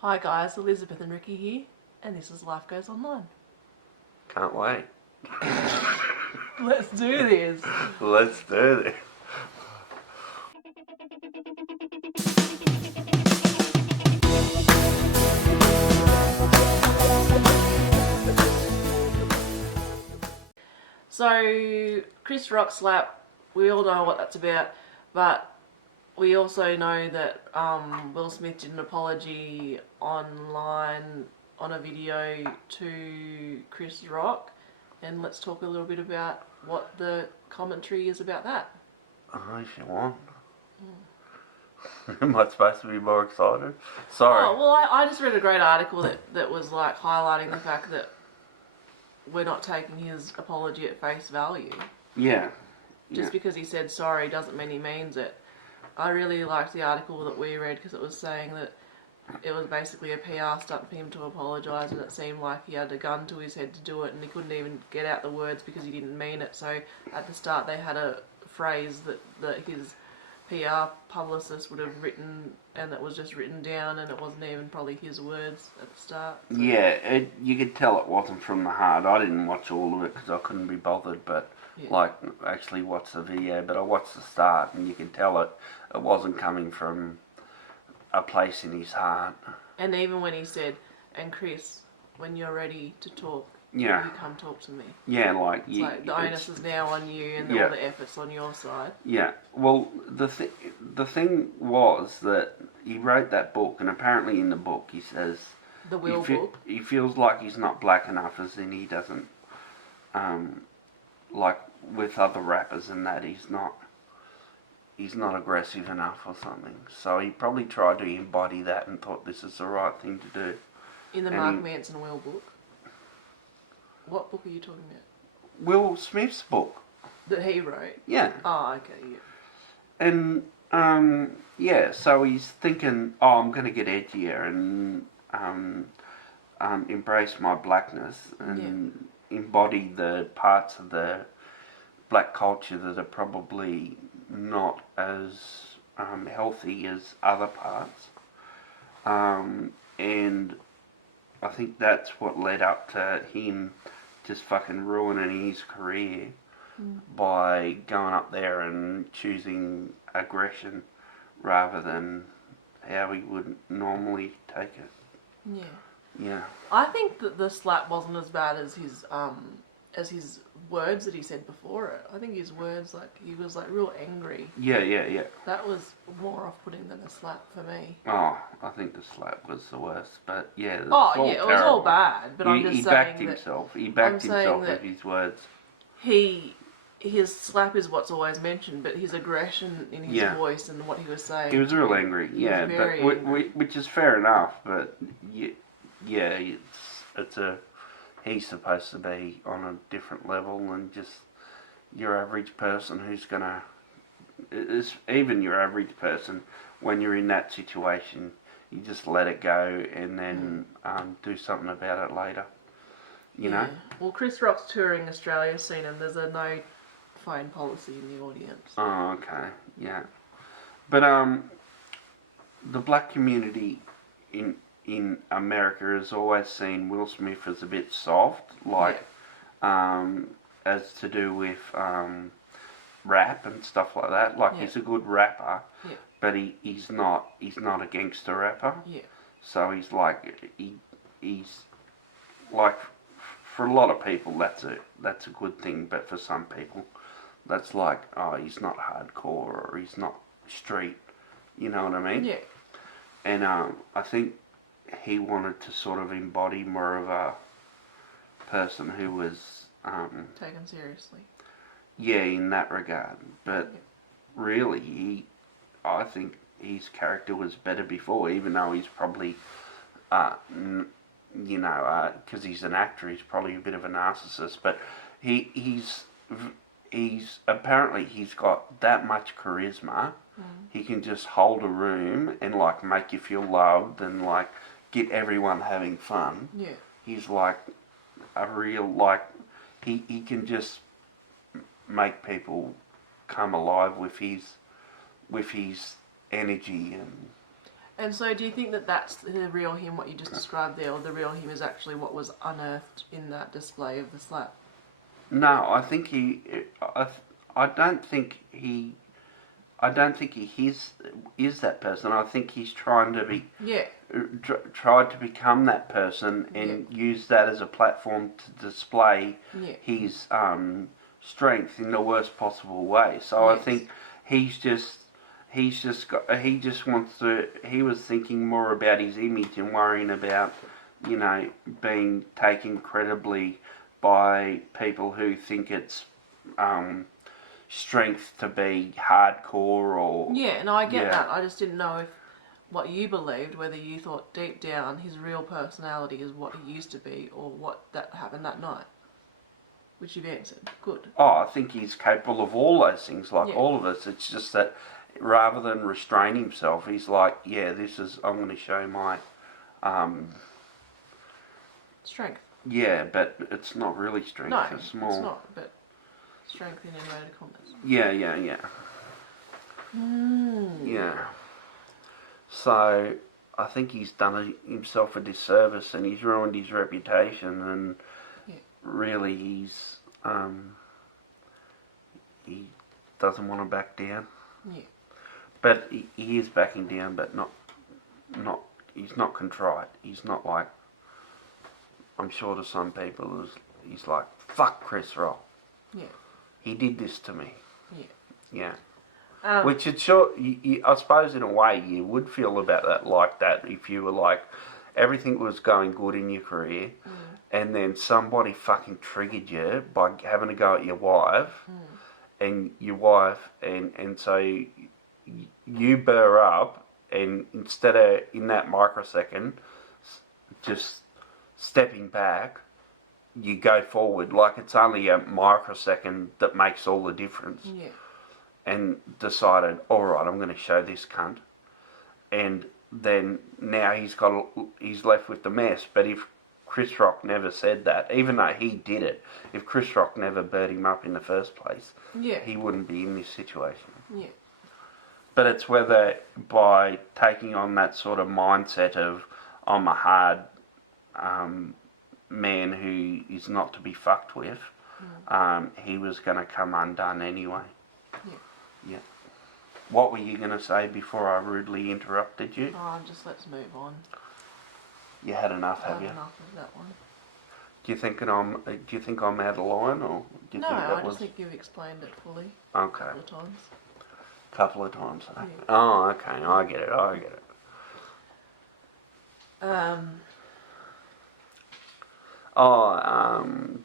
Hi guys, Elizabeth and Ricky here, and this is Life Goes Online. Can't wait. Let's do this. Let's do this. So, Chris Rock slap, we all know what that's about, but we also know that Will Smith did an apology online on a video to Chris Rock, and let's talk a little bit about what the commentary is about that. Oh, if you want. Am I supposed to be more excited? Sorry. Oh, well, I just read a great article that was like highlighting the fact that we're not taking his apology at face value. Yeah. Just because he said sorry doesn't mean he means it. I really liked the article that we read because it was saying that it was basically a PR stunt for him to apologise, and it seemed like he had a gun to his head to do it, and he couldn't even get out the words because he didn't mean it. So at the start they had a phrase that his PR publicist would have written, and that was just written down, and it wasn't even probably his words at the start. So. Yeah, you could tell it wasn't from the heart. I didn't watch all of it because I couldn't be bothered, but actually watch the video. But I watched the start, and you can tell it wasn't coming from a place in his heart. And even when he said, "And Chris, when you're ready to talk, you come talk to me." Yeah, it's the onus is now on you, and all the effort's on your side. Yeah. Well, the thing was that he wrote that book, and apparently in the book he says the Will book. He feels like he's not black enough, as in he doesn't like with other rappers, and that he's not aggressive enough or something. So he probably tried to embody that and thought this is the right thing to do. In the Mark Manson Will book? What book are you talking about? Will Smith's book. That he wrote? Yeah. Oh, okay, yeah. And, so he's thinking, I'm going to get edgier and embrace my blackness and embody the parts of the black culture that are probably not as healthy as other parts. And I think that's what led up to him just fucking ruining his career by going up there and choosing aggression rather than how he would normally take it. Yeah. Yeah. I think that the slap wasn't as bad as his words that he said before it. I think his words, he was real angry. Yeah. That was more off-putting than a slap for me. Oh, I think the slap was the worst, but yeah. It was all bad, but I'm just saying He backed himself with his words. His slap is what's always mentioned, but his aggression in his voice and what he was saying. He was real angry, which is fair enough, but he's supposed to be on a different level than just your average person who's gonna. Even your average person, when you're in that situation, you just let it go and then do something about it later. You know? Well, Chris Rock's touring Australia soon, and there's a no phone policy in the audience. Oh, okay, yeah. But the black community in America has always seen Will Smith as a bit soft, as to do with rap and stuff like that. He's a good rapper, but he's not a gangster rapper. Yeah. So he's for a lot of people that's a good thing, but for some people that's he's not hardcore or he's not street. You know what I mean? Yeah. And I think he wanted to sort of embody more of a person who was taken seriously. Yeah, in that regard. But really, I think his character was better before, even though he's probably, because he's an actor, he's probably a bit of a narcissist. But he's apparently he's got that much charisma. He can just hold a room and make you feel loved and get everyone having fun. Yeah. He's a real he can just make people come alive with his energy And so, do you think that that's the real him, what you just described there, or the real him is actually what was unearthed in that display of the slap? No, I think I don't think he. I don't think he is that person. I think he's trying to be. Yeah. Tried to become that person and use that as a platform to display his strength in the worst possible way. So I think he wants to. He was thinking more about his image and worrying about, being taken credibly by people who think it's strength to be hardcore or... Yeah, no, I get that. I just didn't know if what you believed, whether you thought deep down his real personality is what he used to be or what that happened that night. Which you've answered. Good. Oh, I think he's capable of all those things, like all of us. It's just that rather than restrain himself, he's like, I'm going to show my... strength. Yeah, but it's not really strength. No, it's more... it's not, but strength in inverted commas. Yeah. Yeah. So, I think he's done himself a disservice and he's ruined his reputation and really he doesn't want to back down. Yeah. But he is backing down, but not. He's not contrite. He's not like. I'm sure to some people he's like, fuck Chris Rock. Yeah. He did this to me. Yeah. Which it's sure. I suppose in a way you would feel about that like that if you were like everything was going good in your career. And then somebody fucking triggered you by having a go at your wife, and your wife, and so you burr up, and instead of in that microsecond, just stepping back, you go forward. Like it's only a microsecond that makes all the difference. Yeah. And decided, all right, I'm going to show this cunt, and then now he's left with the mess. But if Chris Rock never said that, even though he did it, if Chris Rock never burnt him up in the first place, he wouldn't be in this situation. Yeah. But it's whether by taking on that sort of mindset of I'm a hard man who is not to be fucked with, he was going to come undone anyway. Yeah. What were you going to say before I rudely interrupted you? Oh, just let's move on. You had enough, have you? Enough of that one. Do you think I'm out of line, or do you think that I just think you've explained it fully. Okay. A couple of times. Couple of times. Yeah. Oh, okay. I get it.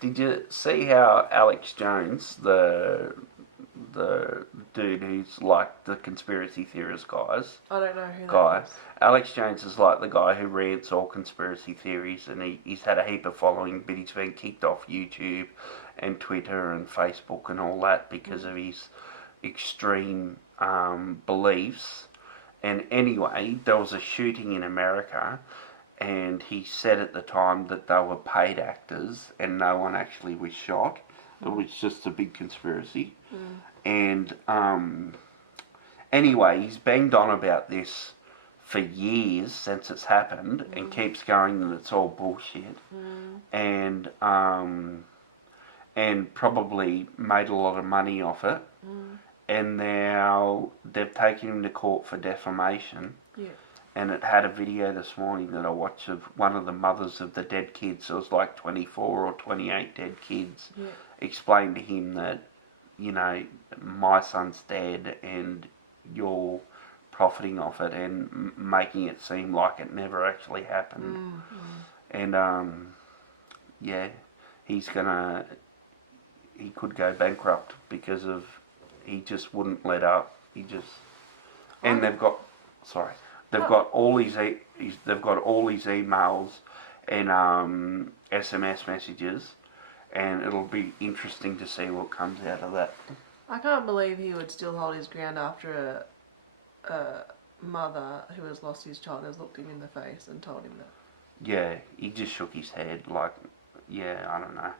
Did you see how Alex Jones, the dude who's like the conspiracy theorist guys. I don't know who that is. Alex Jones is like the guy who rants all conspiracy theories, and he's had a heap of following, but he's been kicked off YouTube and Twitter and Facebook and all that because of his extreme beliefs. And anyway, there was a shooting in America, and he said at the time that they were paid actors and no one actually was shot. It was just a big conspiracy. And anyway, he's banged on about this for years since it's happened and keeps going that it's all bullshit. And probably made a lot of money off it. And now they've taken him to court for defamation. Yeah. And it had a video this morning that I watched of one of the mothers of the dead kids. It was like 24 or 28 dead kids. Yeah. Explained to him that, my son's dead and you're profiting off it and making it seem like it never actually happened. And, he could go bankrupt because of, he just wouldn't let up. And they've got all these emails and SMS messages, and it'll be interesting to see what comes out of that. I can't believe he would still hold his ground after a mother who has lost his child has looked him in the face and told him that. Yeah, he just shook his head like, I don't know.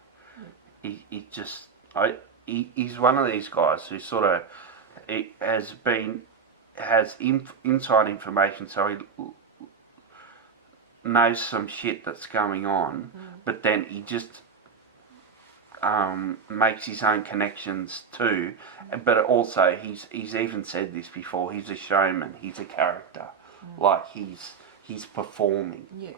He's one of these guys who sort of has been has inside information, so he knows some shit that's going on, but then he just makes his own connections too. But also, he's even said this before. He's a showman. He's a character. Like he's performing. Yeah.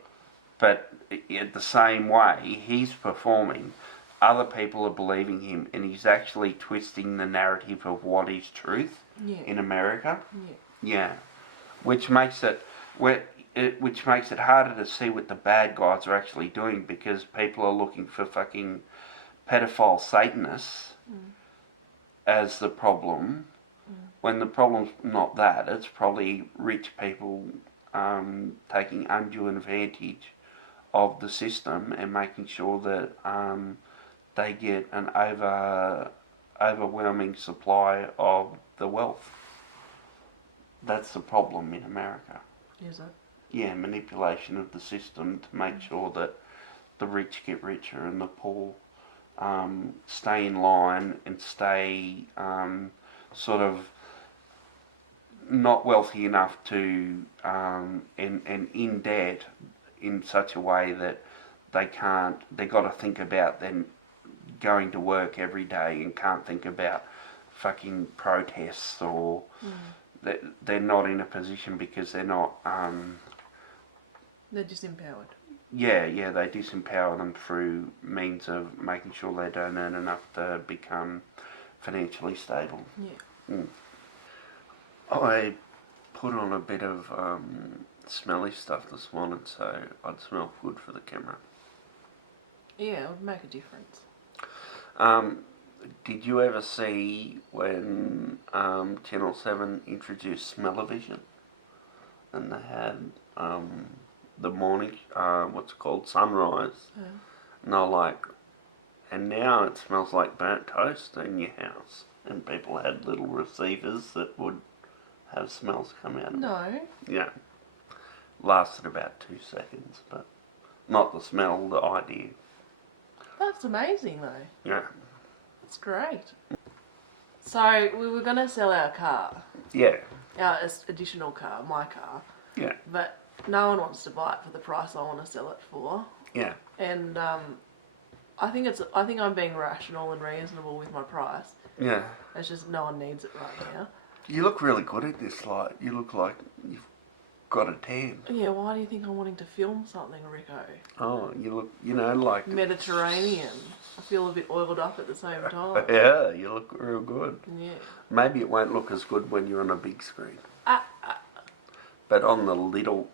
But in the same way, he's performing. Other people are believing him, and he's actually twisting the narrative of what is truth in America. Yeah, which makes it harder to see what the bad guys are actually doing, because people are looking for fucking pedophile Satanists as the problem, when the problem's not that. It's probably rich people taking undue advantage of the system and making sure that they get an overwhelming supply of the wealth. That's the problem in America. Is it? Yeah, manipulation of the system to make sure that the rich get richer and the poor stay in line and stay sort of not wealthy enough to and in debt in such a way that they got to think about then going to work every day and can't think about fucking protests, or they're not in a position because they're not they're disempowered. Yeah, they disempower them through means of making sure they don't earn enough to become financially stable. Yeah. I put on a bit of smelly stuff this morning so I'd smell good for the camera. Yeah, it would make a difference. Did you ever see when Channel 7 introduced Smell-O-Vision? And they had the morning, what's it called, sunrise. Yeah. And they're like, and now it smells like burnt toast in your house. And people had little receivers that would have smells come out of it. No. Yeah. Lasted about 2 seconds, but not the smell, the idea. That's amazing though. Yeah. It's great. So we were going to sell our car. Yeah. Our additional car, my car. Yeah. But no one wants to buy it for the price I want to sell it for. Yeah. And I think I'm being rational and reasonable with my price. Yeah. It's just no one needs it right now. You look really good in this light. You look like you've got a tan. Yeah, why do you think I'm wanting to film something, Rico? Oh, you look, like... Mediterranean. I feel a bit oiled up at the same time. Yeah, you look real good. Yeah. Maybe it won't look as good when you're on a big screen. But on the little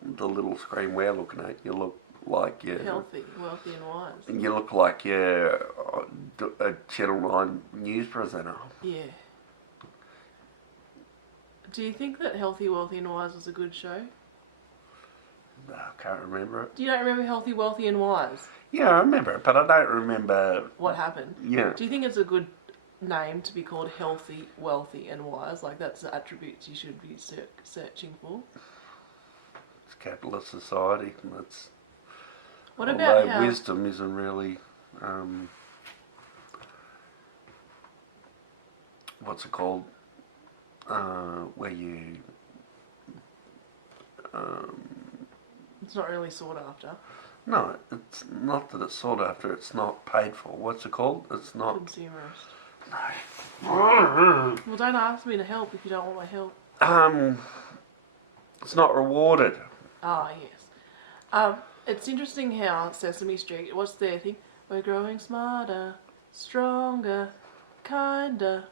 screen we're looking at, you look like you're... Healthy, wealthy and wise. You look like you're a Channel 9 news presenter. Yeah. Do you think that Healthy, Wealthy and Wise was a good show? No, I can't remember it. Do you not remember Healthy, Wealthy and Wise? Yeah, I remember it, but I don't remember... What happened? Yeah. Do you think it's a good name to be called Healthy, Wealthy and Wise? Like, that's the attributes you should be searching for? It's capitalist society, and that's... What about although wisdom isn't really... what's it called? Where you... it's not really sought after. No, it's not that it's sought after, it's not paid for. What's it called? It's not... Consumerist. No. Well, don't ask me to help if you don't want my help. It's not rewarded. Ah, yes. It's interesting how Sesame Street, what's their thing? We're growing smarter, stronger, kinder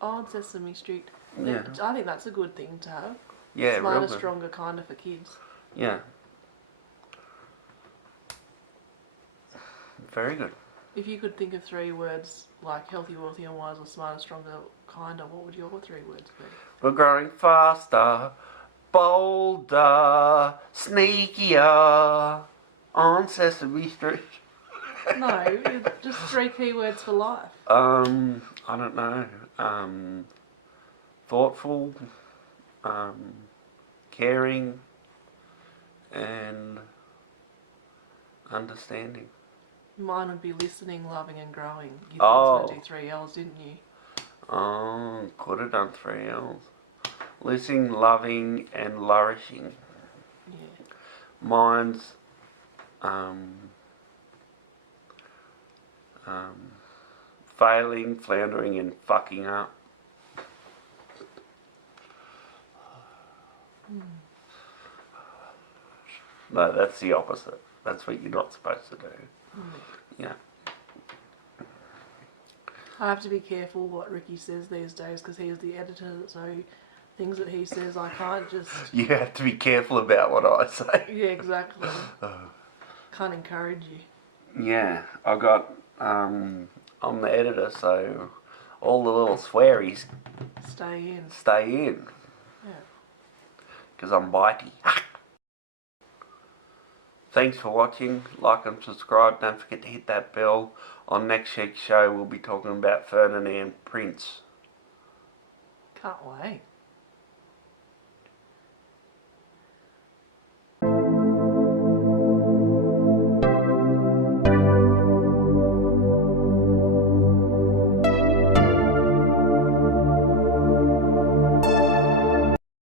on Sesame Street. Yeah. I think that's a good thing to have. Yeah, Smarter, real good. stronger, kinder for kids. Yeah. Very good. If you could think of 3 words like healthy, wealthy and wise, or smarter, stronger, kinder, what would your 3 words be? We're growing faster, bolder, sneakier on Sesame Street. No, just 3 key words for life. I don't know. Thoughtful, caring, and understanding. Mine would be listening, loving and growing. You thought I was going to do 3 L's, didn't you? Oh, could have done 3 L's. Listening, loving, and flourishing. Yeah. Mine's failing, floundering, and fucking up. No, that's the opposite. That's what you're not supposed to do. Yeah. I have to be careful what Ricky says these days because he's the editor, so things that he says I can't just... You have to be careful about what I say. Yeah, exactly. Can't encourage you. Yeah, I got, I'm the editor, so all the little swearies Stay in. stay in. Yeah. Because I'm bitey. Thanks for watching. Like and subscribe. Don't forget to hit that bell. On next week's show, we'll be talking about Ferdinand Prince. Can't wait.